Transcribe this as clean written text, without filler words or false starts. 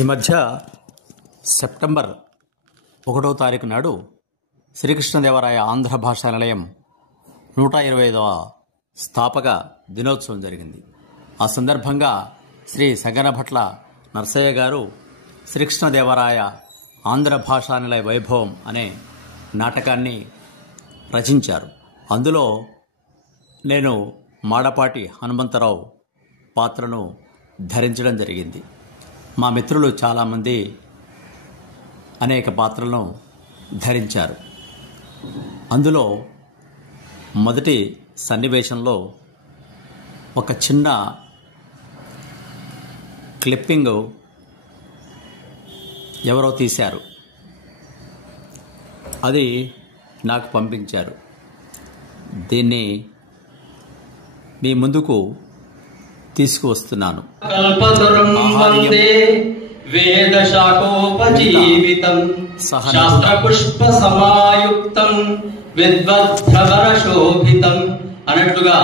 ఈ మధ్య సెప్టెంబర్ 1వ తారీఖు నాడు శ్రీకృష్ణదేవరాయ ఆంధ్ర భాషా నిలయం 125వ స్థాపక దినోత్సవం జరిగింది. ఆ సందర్భంగా శ్రీ సగనభట్ల నరసయ్య గారు శ్రీకృష్ణదేవరాయ ఆంధ్ర భాషా నిలయ వైభవం అనే నాటకాన్ని రచించారు. అందులో నేను మాడపాటి హనుమంతరావు పాత్రను ధరించడం జరిగింది. మా మిత్రులు చాలామంది అనేక పాత్రలను ధరించారు. అందులో మొదటి సన్నివేశంలో ఒక చిన్న క్లిప్పింగ్ ఎవరో తీశారు. అది నాకు పంపించారు. దీన్ని మీ ముందుకు తీసుకువస్తున్నాను. వేద శాఖోపజీవితం శాస్త్ర పుష్ప సమాయుక్తం విద్వద్భ్రమర శోభితం అన్నట్లుగా